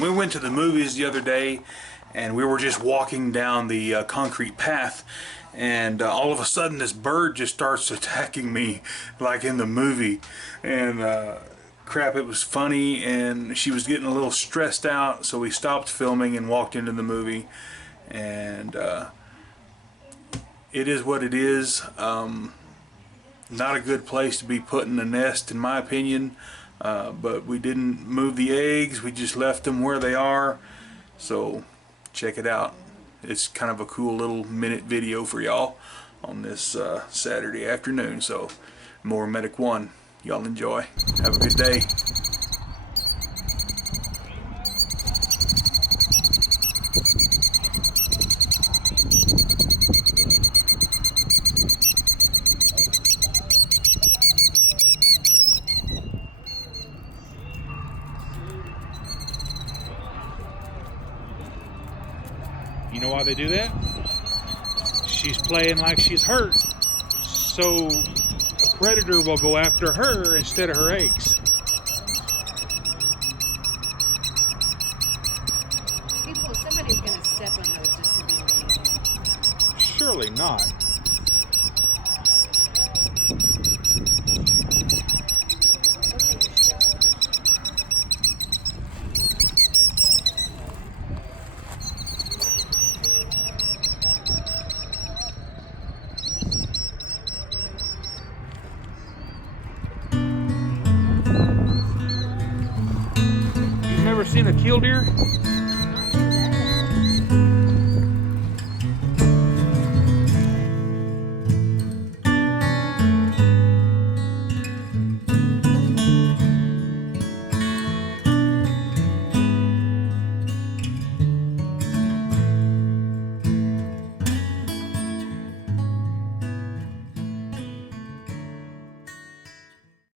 We went to the movies the other day, and we were just walking down the concrete path, and all of a sudden this bird just starts attacking me like in the movie. And crap, it was funny, and she was getting a little stressed out, so we stopped filming and walked into the movie. And it is what it is. Not a good place to be putting a nest, in my opinion. But we didn't move the eggs, we just left them where they are. So check it out. It's kind of a cool little minute video for y'all on this Saturday afternoon. So more Medic 1. Y'all enjoy. Have a good day. You know why they do that? She's playing like she's hurt, so a predator will go after her instead of her eggs. People, somebody's going to step on those just to be mean. Surely not. You've never seen a killdeer?